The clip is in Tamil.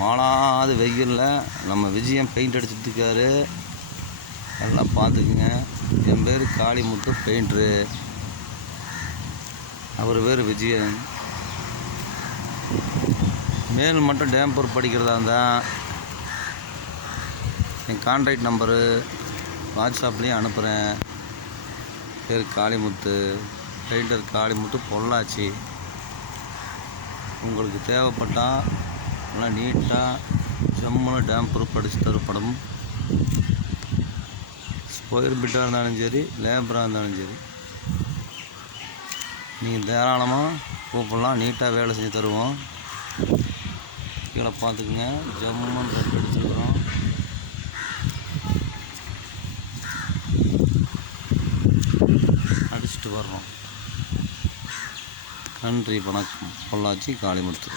மாளாத வெயிலில் நம்ம விஜயம் பெயிண்ட் அடிச்சுட்ருக்காரு. எல்லாம் பார்த்துக்குங்க. என் பேர் காளிமுத்து பெயிண்ட்ரு, அவர் பேர் விஜயன். மேல் மட்டும் டேம்பர் படிக்கிறதா இருந்தால் என் கான்டாக்ட் நம்பரு வாட்ஸ்அப்லேயும் அனுப்புகிறேன். பேர் காளிமுத்து பெயிண்டர், காளிமுத்து, பொள்ளாச்சி. உங்களுக்கு தேவைப்பட்டால் நல்லா நீட்டாக ஜம்முன்னு டேம்பர் படித்து தரப்படும். ஸ்கொயர் பிட்டாக இருந்தாலும் சரி, லேபராக இருந்தாலும் சரி, நீங்கள் தாராளமாக கூப்பிடலாம். நீட்டாக வேலை செஞ்சு தருவோம். கீழே பார்த்துக்குங்க, ஜம்முன்னு ரெட் அடிச்சுருக்குறோம். அடிச்சுட்டு வர்றோம். நன்றி, வணக்கம். பொள்ளாச்சி காளிமுத்து.